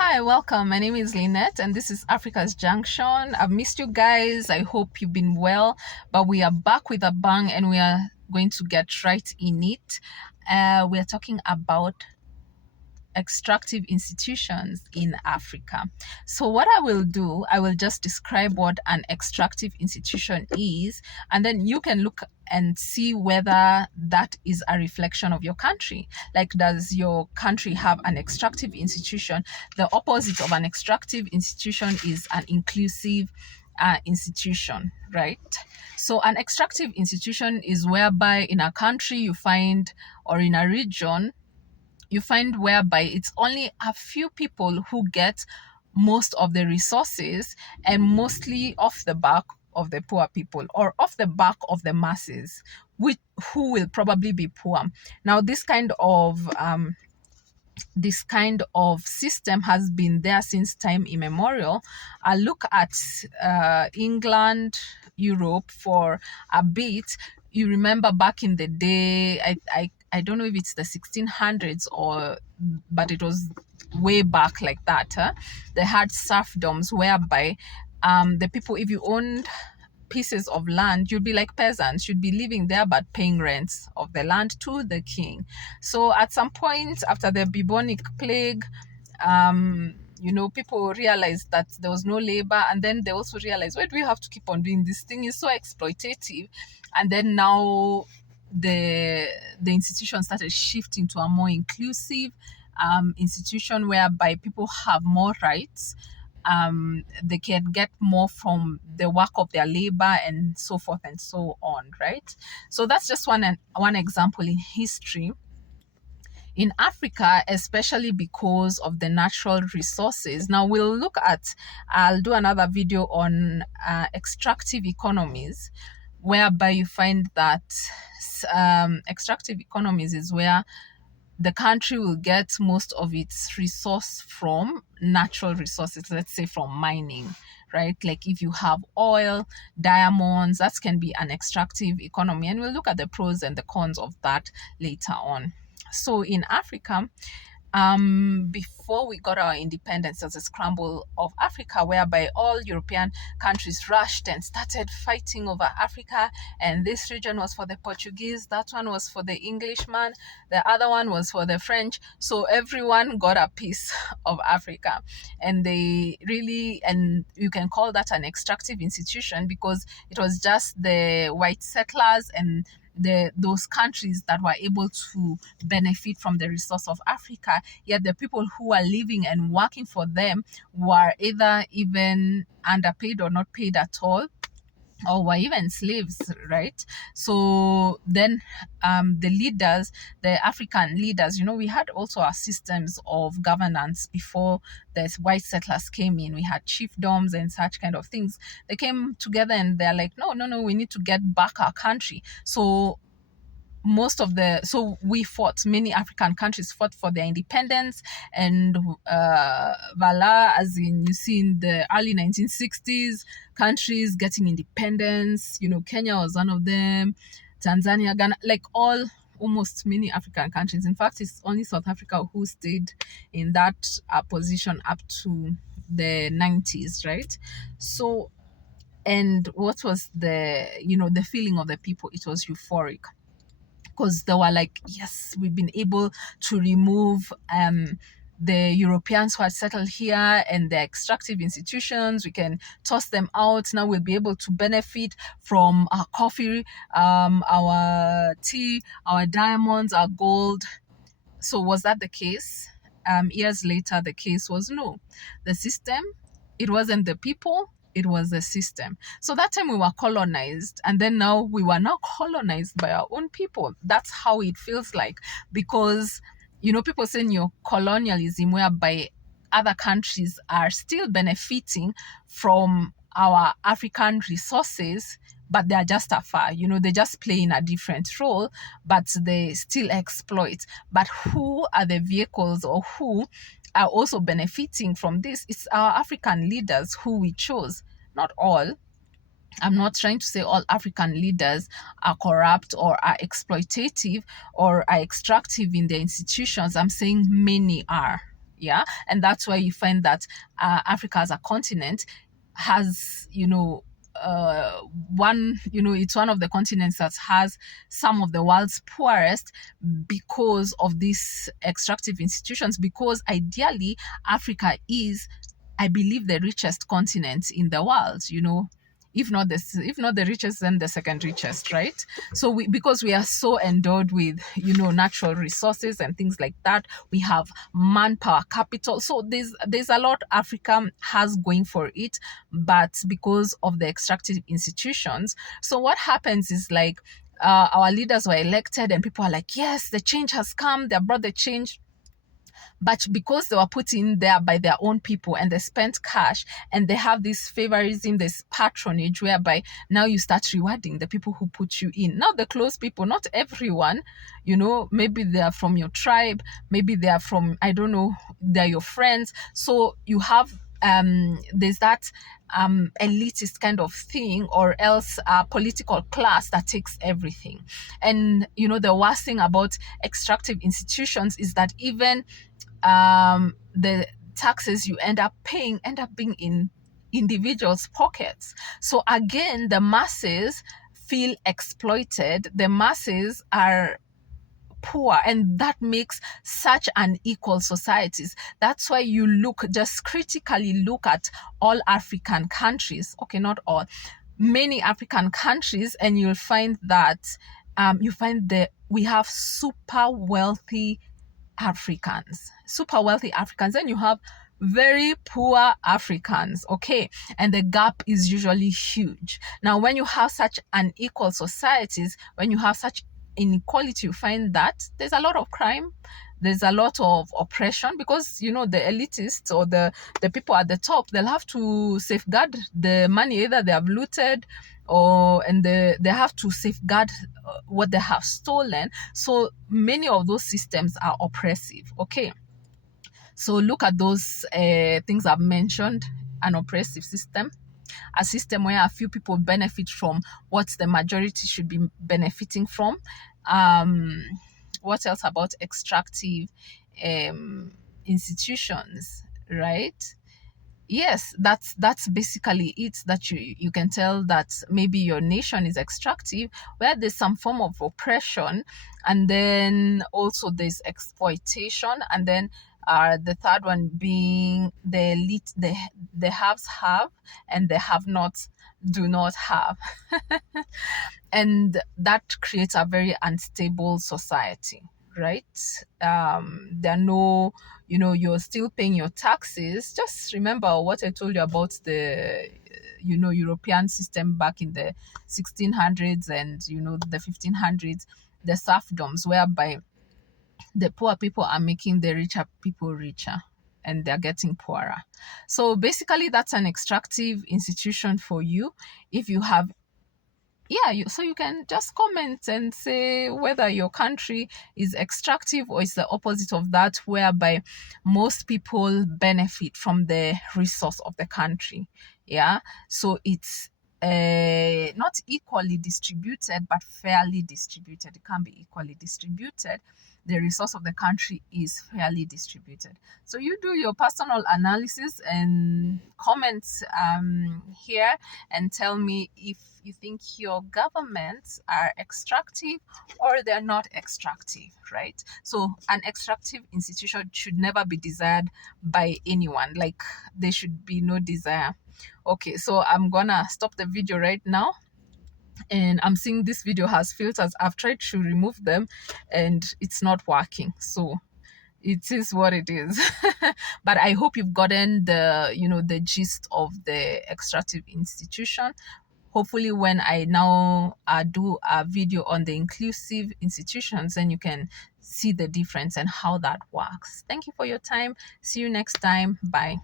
Hi, welcome. My name is Lynette, and this is Africa's Junction. I've missed you guys. I hope you've been well, but we are back with a bang and we are going to get right in it. We are talking about extractive institutions in Africa. So what I will do, I will just describe what an extractive institution is, and then you can look and see whether that is a reflection of your country. Like, does your country have an extractive institution? The opposite of an extractive institution is an inclusive institution, right? So an extractive institution is whereby in a country you find, or in a region, you find whereby it's only a few people who get most of the resources, and mostly off the back of the poor people or off the back of the masses, who will probably be poor. Now, this kind of system has been there since time immemorial. I look at England, Europe for a bit. You remember back in the day, I don't know if it's the 1600s but it was way back like that. They had serfdoms whereby the people, if you owned pieces of land, you'd be like peasants. You'd be living there but paying rents of the land to the king. So at some point after the bubonic plague, people realized that there was no labor, and then they also realized, why do we have to keep on doing this thing? It's so exploitative. And then now the institution started shifting to a more inclusive institution whereby people have more rights. They can get more from the work of their labor and so forth and so on, right? So that's just one example in history. In Africa, especially because of the natural resources. Now I'll do another video on extractive economies, whereby you find that extractive economies is where the country will get most of its resource from natural resources, let's say from mining, right? Like if you have oil, diamonds, that can be an extractive economy. And we'll look at the pros and the cons of that later on. So in Africa, before we got our independence, there was a scramble of Africa whereby all European countries rushed and started fighting over Africa. And this region was for the Portuguese, that one was for the Englishman, the other one was for the French. So everyone got a piece of Africa. And and you can call that an extractive institution, because it was just the white settlers and those countries that were able to benefit from the resource of Africa, yet the people who were living and working for them were either even underpaid or not paid at all, or were even slaves, right? So then the African leaders, we had also our systems of governance before the white settlers came in. We had chiefdoms and such kind of things. They came together and they're like, no, we need to get back our country. So many African countries fought for their independence, and voila, as in you see in the early 1960s, countries getting independence. Kenya was one of them, Tanzania, Ghana, like almost many African countries. In fact, it's only South Africa who stayed in that position up to the 90s, right? So, and what was the feeling of the people? It was euphoric, because they were like, yes, we've been able to remove the Europeans who had settled here and the extractive institutions. We can toss them out. Now we'll be able to benefit from our coffee, our tea, our diamonds, our gold. So was that the case? Years later, the case was no. The system, it wasn't the people, it was the system. So that time we were colonized, and then now we were now colonized by our own people. That's how it feels like, because people say neo-colonialism, whereby other countries are still benefiting from our African resources, but they are just afar. They just play in a different role, but they still exploit. But who are the vehicles, or who are also benefiting from this? It's our African leaders who we chose. Not all. I'm not trying to say all African leaders are corrupt or are exploitative or are extractive in their institutions. I'm saying many are. Yeah, and that's why you find that Africa as a continent has, one, it's one of the continents that has some of the world's poorest because of these extractive institutions, because ideally Africa is, I believe, the richest continent in the world, if not the richest, then the second richest, right? So because we are so endowed with, natural resources and things like that, we have manpower, capital. So there's a lot Africa has going for it, but because of the extractive institutions, so what happens is like, our leaders were elected and people are like, yes, the change has come, they brought the change, but because they were put in there by their own people and they spent cash, and they have this favorism, this patronage, whereby now you start rewarding the people who put you in. Now the close people, not everyone, maybe they are from your tribe, maybe they are from, I don't know, they're your friends. So you have there's that elitist kind of thing, or else a political class that takes everything. And the worst thing about extractive institutions is that even the taxes you end up paying end up being in individuals' pockets. So again, the masses feel exploited, the masses are poor, and that makes such unequal societies. That's why you just critically look at all African countries, okay, not all, many African countries, and you'll find that we have super wealthy Africans, and you have very poor Africans, okay, and the gap is usually huge. Now, when you have such unequal societies, when you have such inequality, you find that there's a lot of crime, there's a lot of oppression, because the elitists, or the people at the top, they'll have to safeguard the money either they have looted, and they have to safeguard what they have stolen. So many of those systems are oppressive, okay. So look at those things I've mentioned: an oppressive system, a system where a few people benefit from what the majority should be benefiting from. What else about extractive institutions, right? Yes, that's basically it. That you can tell that maybe your nation is extractive, where there's some form of oppression, and then also there's exploitation, and then the third one being the elite, the haves have, and the have nots do not have. And that creates a very unstable society, right? There are no, you're still paying your taxes. Just remember what I told you about the European system back in the 1600s and the 1500s, the serfdoms, whereby the poor people are making the richer people richer, and they're getting poorer. So basically, that's an extractive institution for you. If you have, so you can just comment and say whether your country is extractive or is the opposite of that, whereby most people benefit from the resource of the country. Yeah, so it's not equally distributed, but fairly distributed. It can be equally distributed. The resource of the country is fairly distributed. So you do your personal analysis and comments here, and tell me if you think your governments are extractive or they're not extractive, right? So an extractive institution should never be desired by anyone. Like, there should be no desire. Okay, so I'm gonna stop the video right now. And I'm seeing this video has filters. I've tried to remove them and it's not working. So it is what it is. But I hope you've gotten the gist of the extractive institution. Hopefully when I now do a video on the inclusive institutions, then you can see the difference and how that works. Thank you for your time. See you next time. Bye.